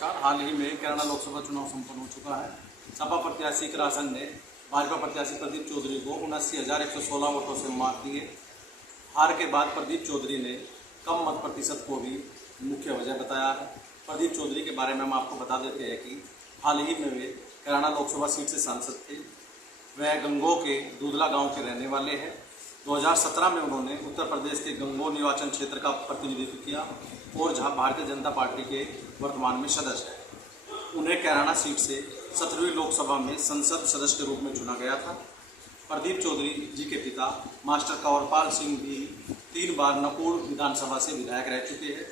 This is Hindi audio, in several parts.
नमस्कार। हाल ही में कैराना लोकसभा चुनाव संपन्न हो चुका है। सपा प्रत्याशी करासन ने भाजपा प्रत्याशी प्रदीप चौधरी को 79,116 वोटों से मात दिए। हार के बाद प्रदीप चौधरी ने कम मत प्रतिशत को भी मुख्य वजह बताया है। प्रदीप चौधरी के बारे में हम आपको बता देते हैं कि हाल ही में वे कैराना लोकसभा सीट से सांसद थे। वह गंगो के दूधला गांव के रहने वाले हैं। 2017 में उन्होंने उत्तर प्रदेश के गंगो निर्वाचन क्षेत्र का प्रतिनिधित्व किया और जहां भारतीय जनता पार्टी के वर्तमान में सदस्य हैं। उन्हें कैराना सीट से 17वीं लोकसभा में संसद सदस्य के रूप में चुना गया था। प्रदीप चौधरी जी के पिता मास्टर कंवरपाल सिंह भी 3 बार नकुड़ विधानसभा से विधायक रह चुके हैं।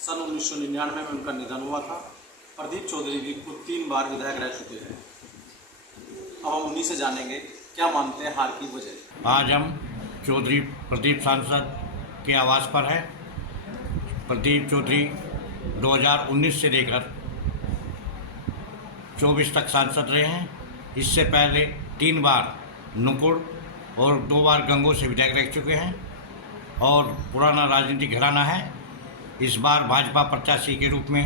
सन 1999 में उनका निधन हुआ था। प्रदीप चौधरी भी खुद 3 बार विधायक रह चुके हैं। अब हम उन्हीं से जानेंगे क्या मानते हैं हार की वजह। आज हम चौधरी प्रदीप सांसद के आवास पर हैं। प्रदीप चौधरी 2019 से लेकर 24 तक सांसद रहे हैं। इससे पहले 3 बार नुकुड़ और 2 बार गंगो से विधायक रह चुके हैं और पुराना राजनीतिक घराना है। इस बार भाजपा प्रत्याशी के रूप में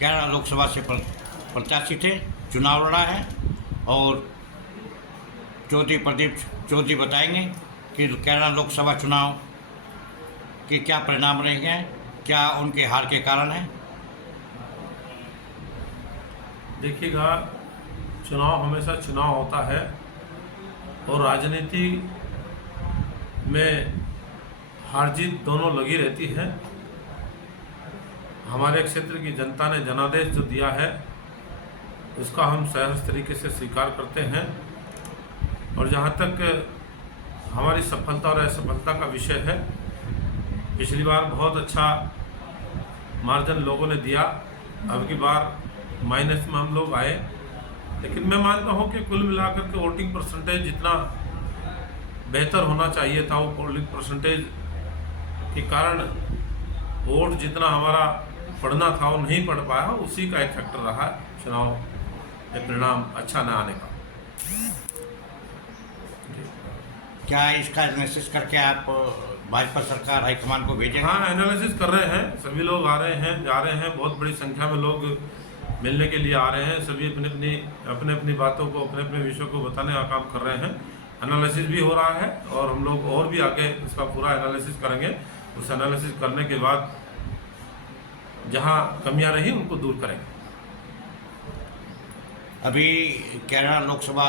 कैराना लोकसभा से प्रत्याशी थे, चुनाव लड़ा है और चौधरी प्रदीप चौधरी बताएंगे कि कैराना लोकसभा चुनाव के क्या परिणाम रहे हैं, क्या उनके हार के कारण हैं। देखिएगा, चुनाव हमेशा चुनाव होता है और राजनीति में हार जीत दोनों लगी रहती है। हमारे क्षेत्र की जनता ने जनादेश जो दिया है उसका हम सहर्ष तरीके से स्वीकार करते हैं और जहाँ तक हमारी सफलता और असफलता का विषय है, पिछली बार बहुत अच्छा मार्जिन लोगों ने दिया, अब की बार माइनस में हम लोग आए। लेकिन मैं मानता हूँ कि कुल मिलाकर के वोटिंग परसेंटेज जितना बेहतर होना चाहिए था, वो पोलिंग परसेंटेज के कारण वोट जितना हमारा पढ़ना था वो नहीं पढ़ पाया। उसी का एक फैक्टर रहा चुनाव में परिणाम अच्छा न आने का। क्या इसका एनालिसिस करके आप भाजपा सरकार हाईकमान को भेजेंगे? हाँ, एनालिसिस कर रहे हैं। सभी लोग आ रहे हैं, जा रहे हैं। बहुत बड़ी संख्या में लोग मिलने के लिए आ रहे हैं। सभी अपनी अपनी बातों को, अपने अपने विषयों को बताने का काम कर रहे हैं। एनालिसिस भी हो रहा है और हम लोग और भी आगे इसका पूरा एनालिसिस करेंगे। उस एनालिसिस करने के बाद जहाँ कमियाँ रही उनको दूर करेंगे। अभी कैराना लोकसभा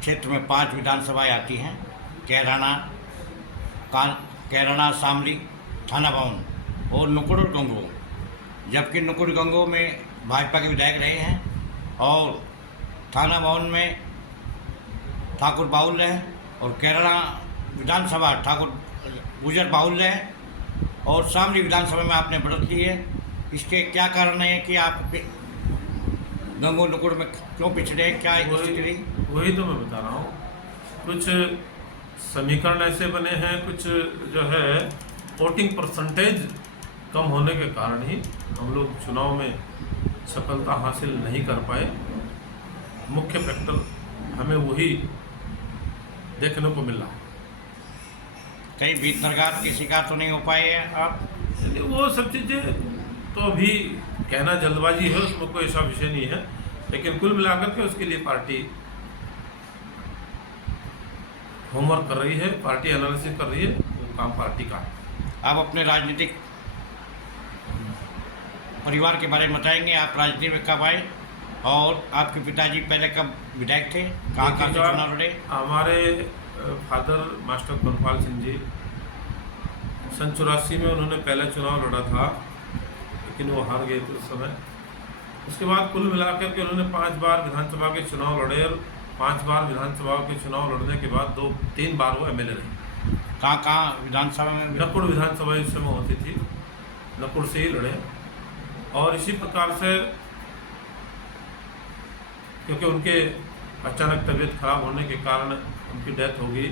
क्षेत्र में 5 विधानसभाएं आती हैं। कैराना, शामली, थाना भवन और नुकुड़ और गंगो। जबकि नुकुड़ गंगो में भाजपा के विधायक रहे हैं और थाना भवन में ठाकुर बाउल रहे और कैराना विधानसभा ठाकुर गुजर बाउल रहे और शामली विधानसभा में आपने बढ़त ली है। इसके क्या कारण है कि आप गंगो नुकुड़ में क्यों पिछड़े, क्या स्थिति रही? वही तो मैं बता रहा हूँ। कुछ समीकरण ऐसे बने हैं, कुछ जो है वोटिंग परसेंटेज कम होने के कारण ही हम लोग चुनाव में सफलता हासिल नहीं कर पाए। मुख्य फैक्टर हमें वही देखने को मिला। कहीं भीतरघात की शिकार तो नहीं हो पाए हैं आप? वो सब चीज़ें तो अभी कहना जल्दबाजी है, उसमें कोई ऐसा विषय नहीं है। लेकिन कुल मिलाकर के उसके लिए पार्टी होमवर्क कर रही है, पार्टी एनालिसिस कर रही है, वो काम पार्टी का है। आप अपने राजनीतिक परिवार के बारे में बताएंगे। आप राजनीति में कब आए और आपके पिताजी पहले कब विधायक थे, कहाँ से चुनाव लड़े? हमारे फादर मास्टर कंवरपाल सिंह जी सन 84 में उन्होंने पहले चुनाव लड़ा था, लेकिन वो हार गए थे उस समय। उसके बाद कुल मिलाकर के उन्होंने 5 बार विधानसभा के चुनाव लड़े और 5 बार विधानसभा के चुनाव लड़ने के बाद 3 बार वो एमएलए रहे। कहाँ विधानसभा में? नकुड़ विधानसभा इस समय होती थी, नकुड़ से ही लड़े। और इसी प्रकार से क्योंकि उनके अचानक तबीयत खराब होने के कारण उनकी डेथ हो गई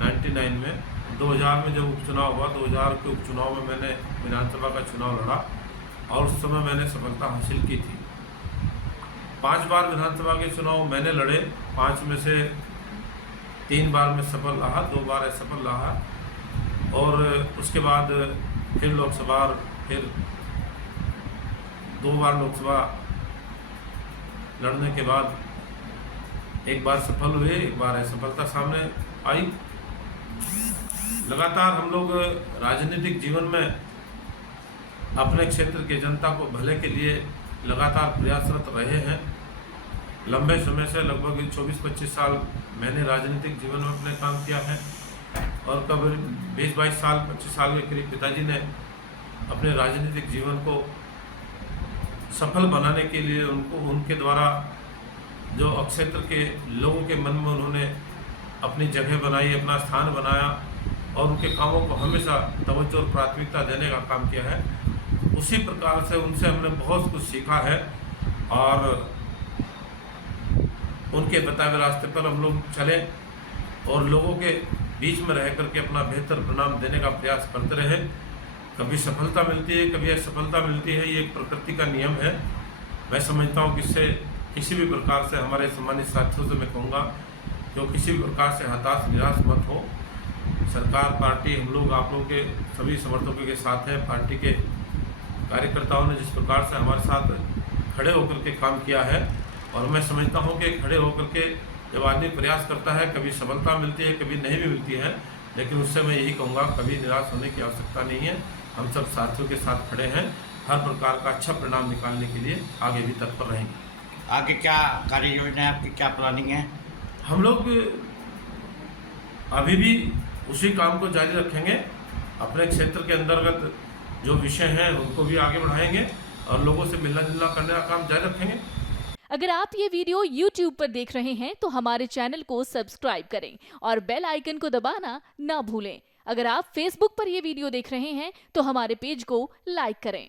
99 में। 2000 में जब उपचुनाव हुआ, 2000 के उपचुनाव में मैंने विधानसभा का चुनाव लड़ा और उस समय मैंने सफलता हासिल की थी। 5 बार विधानसभा के चुनाव मैंने लड़े, 5 में से 3 बार में सफल रहा, 2 बार असफल रहा और उसके बाद फिर लोकसभा फिर 2 बार लोकसभा लड़ने के बाद एक बार सफल हुए, एक बार असफलता सामने आई। लगातार हम लोग राजनीतिक जीवन में अपने क्षेत्र के जनता को भले के लिए लगातार प्रयासरत रहे हैं। लंबे समय से लगभग 24-25 साल मैंने राजनीतिक जीवन में अपने काम किया है और करीब 20-22 साल 25 साल के करीब पिताजी ने अपने राजनीतिक जीवन को सफल बनाने के लिए उनके द्वारा जो क्षेत्र के लोगों के मन में उन्होंने अपनी जगह बनाई, अपना स्थान बनाया और उनके कामों को हमेशा तवज्जो और प्राथमिकता देने का काम किया है। उसी प्रकार से उनसे हमने बहुत कुछ सीखा है और उनके बताए हुए रास्ते पर हम लोग चले और लोगों के बीच में रह करके अपना बेहतर परिणाम देने का प्रयास करते रहे। कभी सफलता मिलती है, कभी असफलता मिलती है, ये एक प्रकृति का नियम है। मैं समझता हूँ कि इससे किसी भी प्रकार से हमारे सम्मानित साथियों से मैं कहूँगा कि किसी भी प्रकार से हताश निराश मत हो। सरकार, पार्टी, हम लोग आप लोगों के सभी समर्थकों के साथ हैं। पार्टी के कार्यकर्ताओं ने जिस प्रकार से हमारे साथ खड़े होकर के काम किया है और मैं समझता हूँ कि खड़े होकर के जब आदमी प्रयास करता है, कभी सफलता मिलती है, कभी नहीं भी मिलती है, लेकिन उससे मैं यही कहूँगा कभी निराश होने की आवश्यकता नहीं है। हम सब साथियों के साथ खड़े हैं, हर प्रकार का अच्छा परिणाम निकालने के लिए आगे भी तत्पर रहेंगे। आगे क्या कार्य योजना है आपकी, क्या प्लानिंग है? हम लोग अभी भी उसी काम को जारी रखेंगे। अपने क्षेत्र के अंतर्गत जो विषय हैं उनको भी आगे बढ़ाएंगे और लोगों से मिलना जुलना करने का काम जारी रखेंगे। अगर आप ये वीडियो YouTube पर देख रहे हैं तो हमारे चैनल को सब्सक्राइब करें और बेल आइकन को दबाना ना भूलें। अगर आप Facebook पर ये वीडियो देख रहे हैं तो हमारे पेज को लाइक करें।